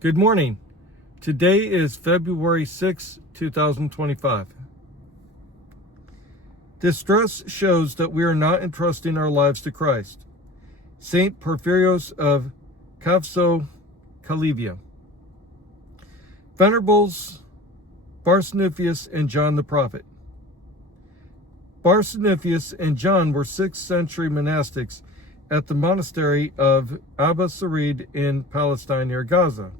Good morning. Today is February 6, 2025. Distress shows that we are not entrusting our lives to Christ. Saint Porphyrios of Kavso-Kalivia. Venerables Barsanuphius and John the Prophet. Barsanuphius and John were 6th century monastics at the monastery of Abba Sarid in Palestine near Gaza.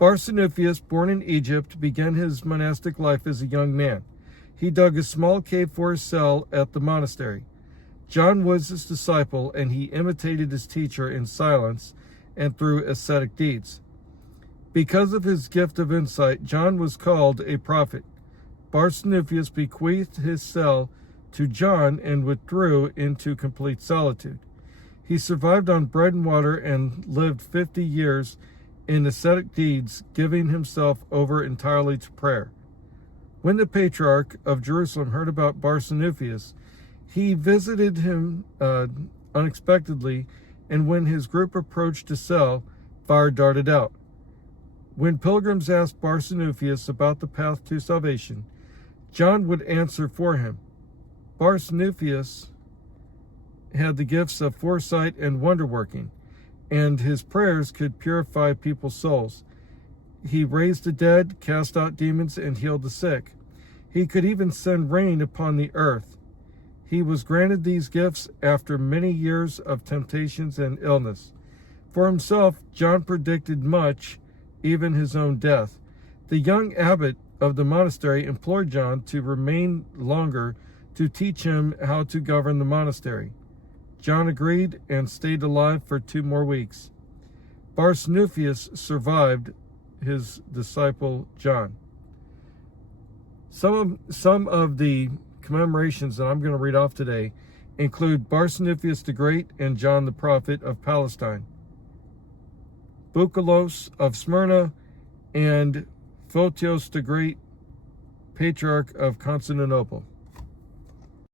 Barsanuphius, born in Egypt, began his monastic life as a young man. He dug a small cave for his cell at the monastery. John was his disciple, and he imitated his teacher in silence and through ascetic deeds. Because of his gift of insight, John was called a prophet. Barsanuphius bequeathed his cell to John and withdrew into complete solitude. He survived on bread and water and lived 50 years in ascetic deeds, giving himself over entirely to prayer. When the Patriarch of Jerusalem heard about Barsanuphius, he visited him unexpectedly, and when his group approached his cell, fire darted out. When pilgrims asked Barsanuphius about the path to salvation, John would answer for him. Barsanuphius had the gifts of foresight and wonder-working, and his prayers could purify people's souls. He raised the dead, cast out demons, and healed the sick. He could even send rain upon the earth. He was granted these gifts after many years of temptations and illness. For himself, John predicted much, even his own death. The young abbot of the monastery implored John to remain longer to teach him how to govern the monastery. John agreed and stayed alive for 2 more weeks. Barsanuphius survived his disciple John. Some of the commemorations that I'm going to read off today include Barsanuphius the Great and John the Prophet of Palestine, Boukolos of Smyrna, and Photios the Great, Patriarch of Constantinople.